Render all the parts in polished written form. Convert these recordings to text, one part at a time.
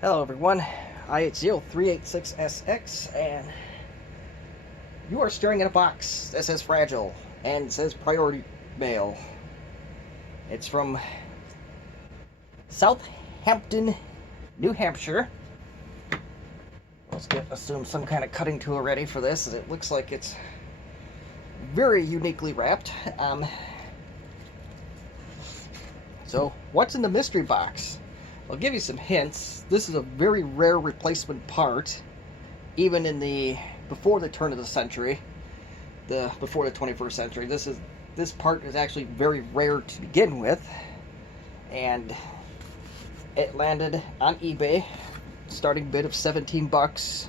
Hello everyone, IH0386SX, and you are staring at a box that says fragile and says priority mail. It's from Southampton, New Hampshire. Let's assume some kind of cutting tool ready for this, as it looks like it's very uniquely wrapped. So what's in the mystery box? I'll give you some hints. This is a very rare replacement part, even in before the turn of the century, before the 21st century. This part is actually very rare to begin with, and it landed on eBay, starting bid of 17 bucks.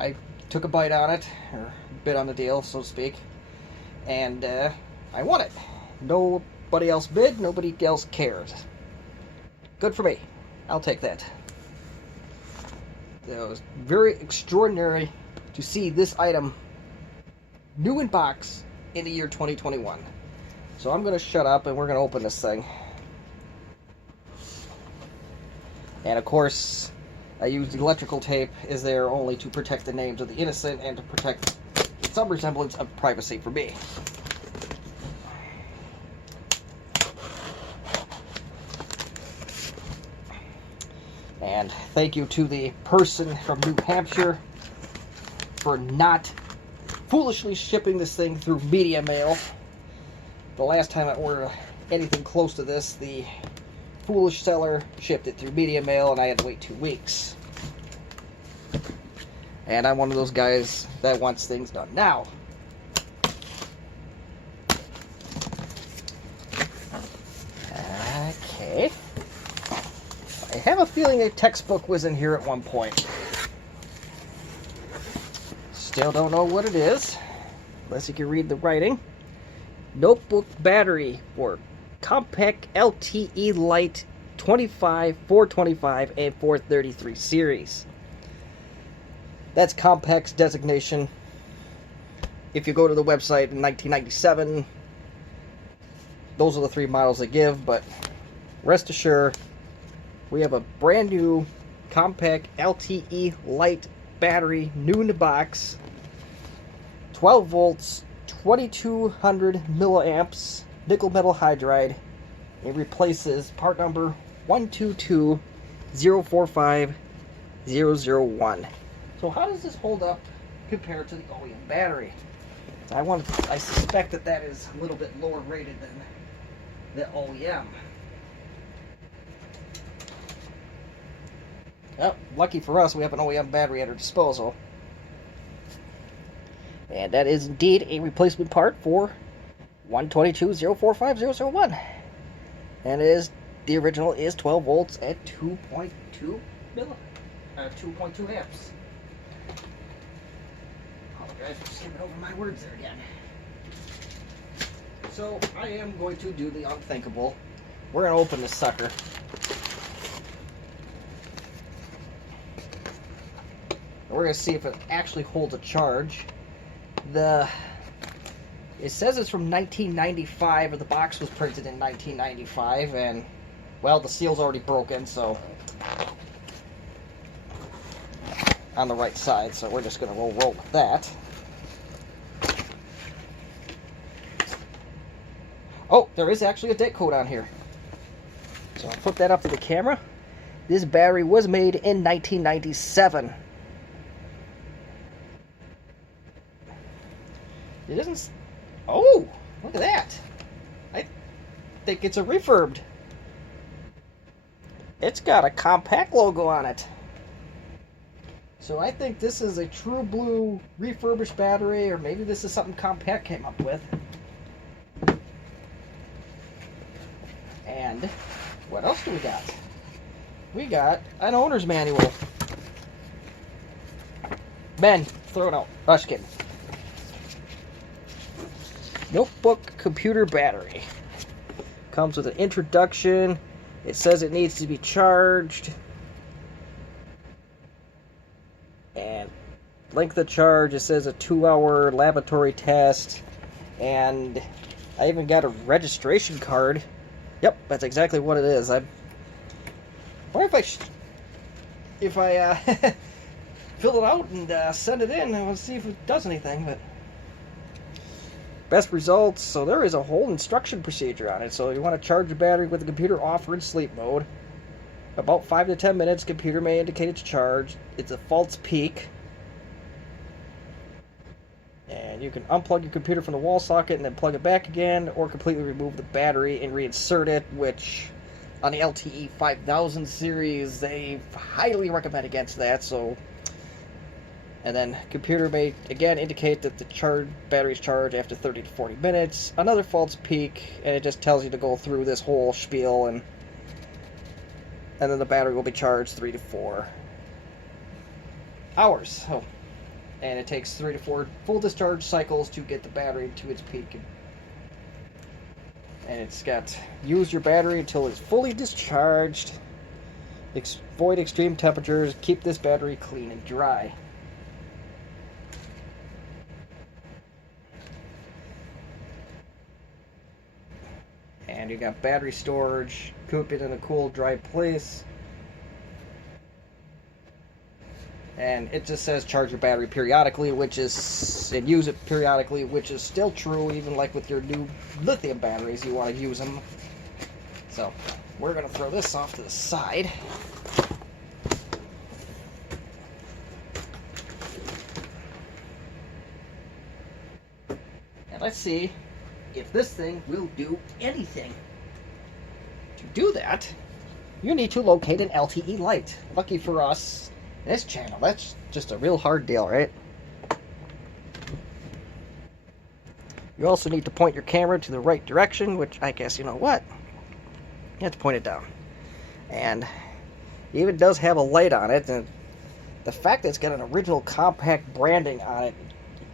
I took a bite on it, or bid on the deal, so to speak, and I won it. Nobody else bid, nobody else cared. Good for me. I'll take that. It was very extraordinary to see this item new in box in the year 2021. So I'm going to shut up and we're going to open this thing. And of course, I used electrical tape is there only to protect the names of the innocent and to protect some resemblance of privacy for me. And thank you to the person from New Hampshire for not foolishly shipping this thing through media mail. The last time I ordered anything close to this, the foolish seller shipped it through media mail and I had to wait 2 weeks. And I'm one of those guys that wants things done now. Okay. I have a feeling a textbook was in here at one point. Still don't know what it is, unless you can read the writing. Notebook battery for Compaq LTE Lite 25, 425, and 433 series. That's Compaq's designation. If you go to the website in 1997, those are the 3 models they give, but rest assured, we have a brand new Compaq LTE Lite battery, new in the box, 12 volts, 2200 milliamps, nickel metal hydride. It replaces part number 122045-001. So how does this hold up compared to the OEM battery? I suspect that is a little bit lower rated than the OEM. Oh, lucky for us, we have an OEM battery at our disposal. And that is indeed a replacement part for 122045001. And the original is 12 volts at 2.2 amps. Apologize for skipping over my words there again. So I am going to do the unthinkable. We're going to open this sucker. We're going to see if it actually holds a charge. It says it's from 1995, but the box was printed in 1995, and, well, the seal's already broken, so on the right side, so we're just going to roll with that. Oh, there is actually a date code on here. So I'll flip that up to the camera. This battery was made in 1997. It isn't... Oh, look at that. I think it's a refurbed. It's got a Compaq logo on it. So I think this is a true blue refurbished battery, or maybe this is something Compaq came up with. And what else do we got? We got an owner's manual. Ben, throw it out. Just kidding. Notebook computer battery. Comes with an introduction. It says it needs to be charged. And length of charge, it says a 2-hour laboratory test. And I even got a registration card. Yep, that's exactly what it is. I wonder if if I fill it out and send it in, and we'll see if it does anything. But best results. So there is a whole instruction procedure on it. So you want to charge your battery with the computer off or in sleep mode. About 5 to 10 minutes, computer may indicate it's charged. It's a false peak. And you can unplug your computer from the wall socket and then plug it back again, or completely remove the battery and reinsert it, which on the LTE 5000 series, they highly recommend against that. So, and then computer may again indicate that the battery's charged after 30 to 40 minutes. Another false peak, and it just tells you to go through this whole spiel, and then the battery will be charged 3 to 4 hours. So, and it takes 3 to 4 full discharge cycles to get the battery to its peak. And it's got, use your battery until it's fully discharged. Avoid extreme temperatures. Keep this battery clean and dry. And you got battery storage. Keep it in a cool, dry place. And it just says charge your battery periodically, and use it periodically, which is still true, even like with your new lithium batteries, you want to use them. So, we're going to throw this off to the side. And let's see if this thing will do anything. To do that, you need to locate an LTE Lite. Lucky for us, this channel, that's just a real hard deal, right? You also need to point your camera to the right direction, which I guess, you know what? You have to point it down. And it even does have a light on it, and the fact that it's got an original Compaq branding on it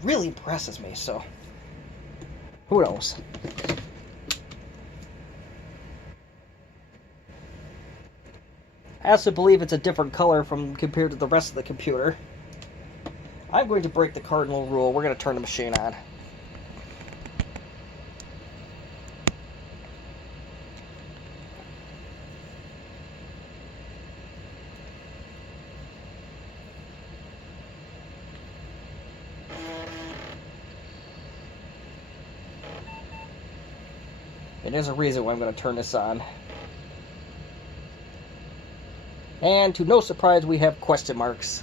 really impresses me, so who knows? I also believe it's a different color compared to the rest of the computer. I'm going to break the cardinal rule. We're going to turn the machine on. And there's a reason why I'm going to turn this on. And to no surprise, we have question marks.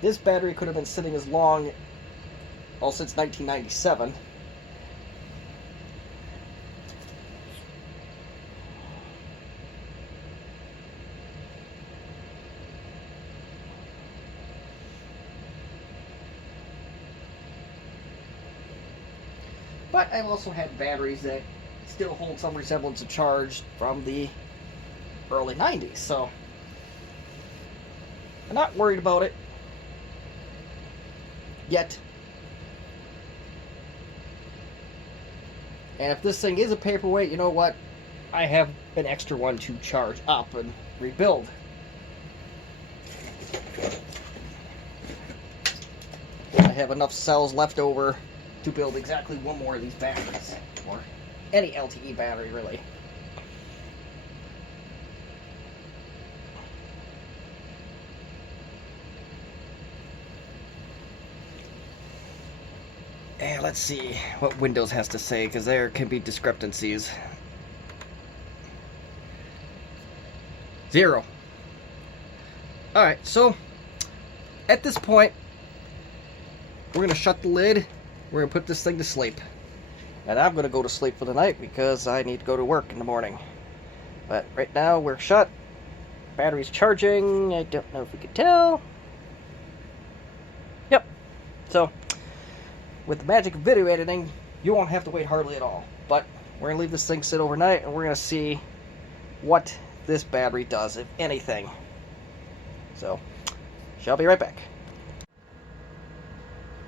This battery could have been sitting as long, well, since 1997. But I've also had batteries that still hold some resemblance of charge from the early 90s, so I'm not worried about it yet. And if this thing is a paperweight, you know what? I have an extra one to charge up and rebuild. I have enough cells left over to build exactly one more of these batteries, or any LTE battery, really. And let's see what Windows has to say, because there can be discrepancies. 0. Alright, so at this point, we're going to shut the lid. We're going to put this thing to sleep. And I'm going to go to sleep for the night because I need to go to work in the morning. But right now, we're shut. Battery's charging. I don't know if we can tell. Yep. So, with the magic of video editing, you won't have to wait hardly at all. But we're going to leave this thing sit overnight, and we're going to see what this battery does, if anything. So, shall be right back.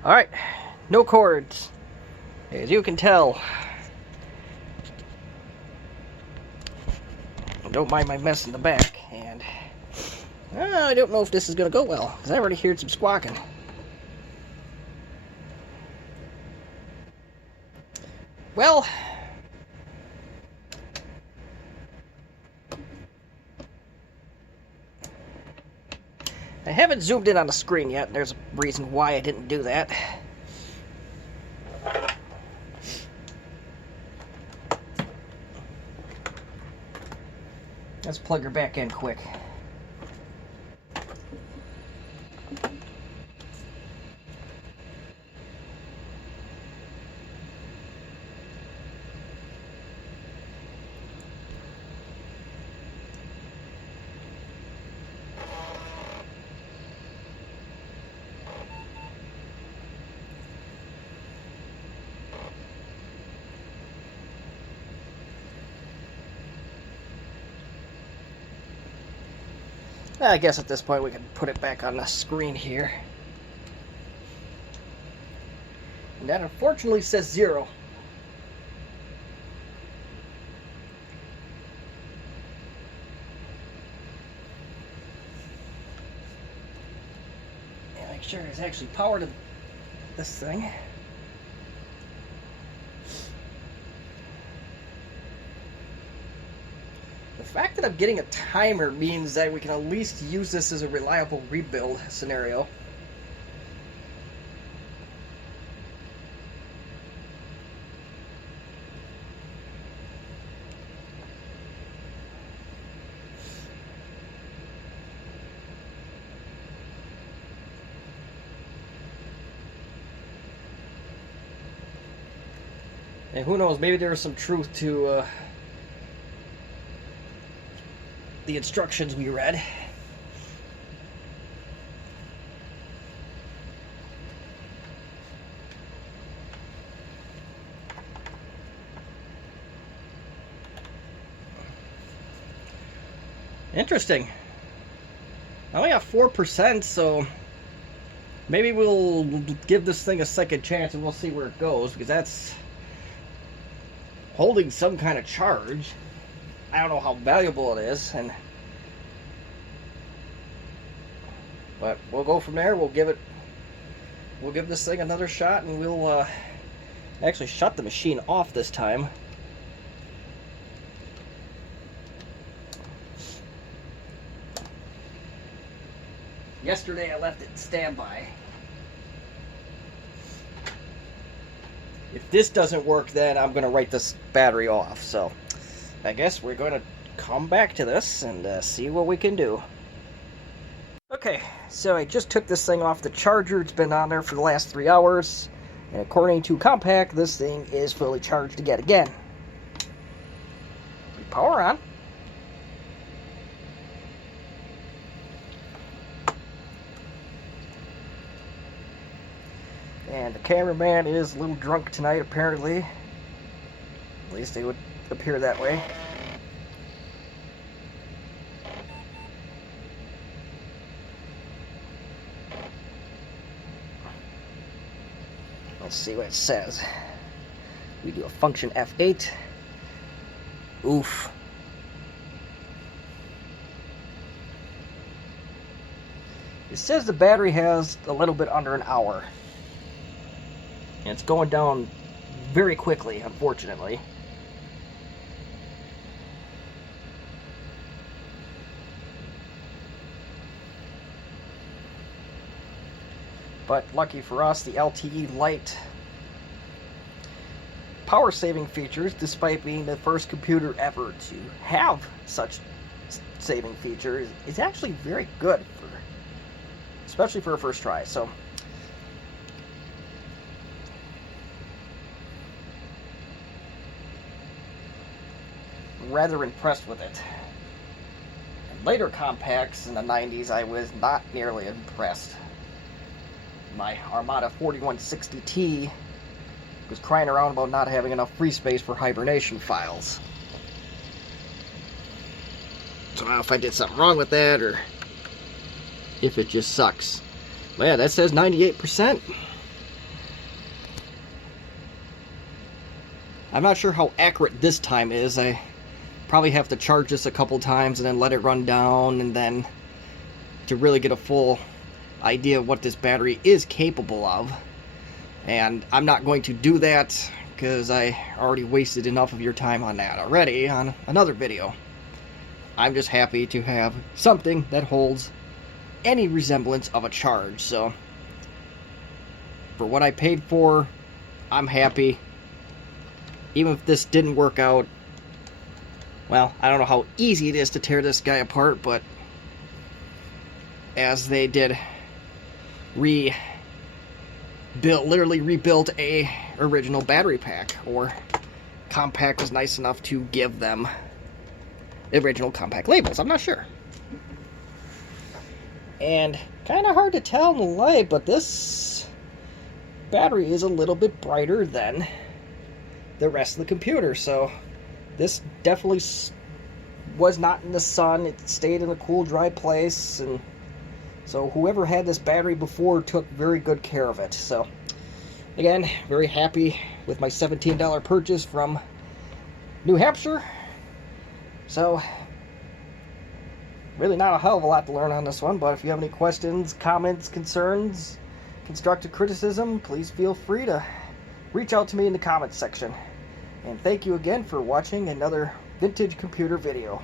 Alright, no cords. As you can tell. Don't mind my mess in the back. And I don't know if this is going to go well, because I already heard some squawking. Well, I haven't zoomed in on the screen yet, and there's a reason why I didn't do that. Let's plug her back in quick. I guess at this point we can put it back on the screen here. And that unfortunately says 0. Yeah, make sure there's actually power to this thing. The fact that I'm getting a timer means that we can at least use this as a reliable rebuild scenario. And who knows, maybe there is some truth to the instructions we read. Interesting. I only got 4%, so maybe we'll give this thing a second chance and we'll see where it goes, because that's holding some kind of charge. I don't know how valuable it is, but we'll go from there. We'll give this thing another shot, and we'll actually shut the machine off this time. Yesterday I left it in standby. If this doesn't work, then I'm going to write this battery off. So I guess we're going to come back to this and see what we can do. Okay, so I just took this thing off the charger. It's been on there for the last 3 hours. And according to Compaq, this thing is fully charged yet again. Power on. And the cameraman is a little drunk tonight, apparently. At least they would appear that way. Let's see what it says. We do a function F8. Oof. It says the battery has a little bit under an hour. And it's going down very quickly, unfortunately. But lucky for us, the LTE Lite power saving features, despite being the first computer ever to have such saving features, is actually very good, especially for a first try. So rather impressed with it. And later Compaqs in the 90s, I was not nearly impressed. My Armada 4160T was crying around about not having enough free space for hibernation files. So I don't know if I did something wrong with that or if it just sucks. But yeah, that says 98%. I'm not sure how accurate this time is. I probably have to charge this a couple times and then let it run down, and then to really get a full idea of what this battery is capable of. And I'm not going to do that because I already wasted enough of your time on that already on another video. I'm just happy to have something that holds any resemblance of a charge. So for what I paid for, I'm happy. Even if this didn't work out, well, I don't know how easy it is to tear this guy apart, but as they did literally rebuilt a original battery pack, or Compaq was nice enough to give them the original Compaq labels. I'm not sure. And kind of hard to tell in the light, but this battery is a little bit brighter than the rest of the computer, so this definitely was not in the sun. It stayed in a cool, dry place, and so whoever had this battery before took very good care of it. So again, very happy with my $17 purchase from New Hampshire. So really not a hell of a lot to learn on this one, but if you have any questions, comments, concerns, constructive criticism, please feel free to reach out to me in the comments section. And thank you again for watching another vintage computer video.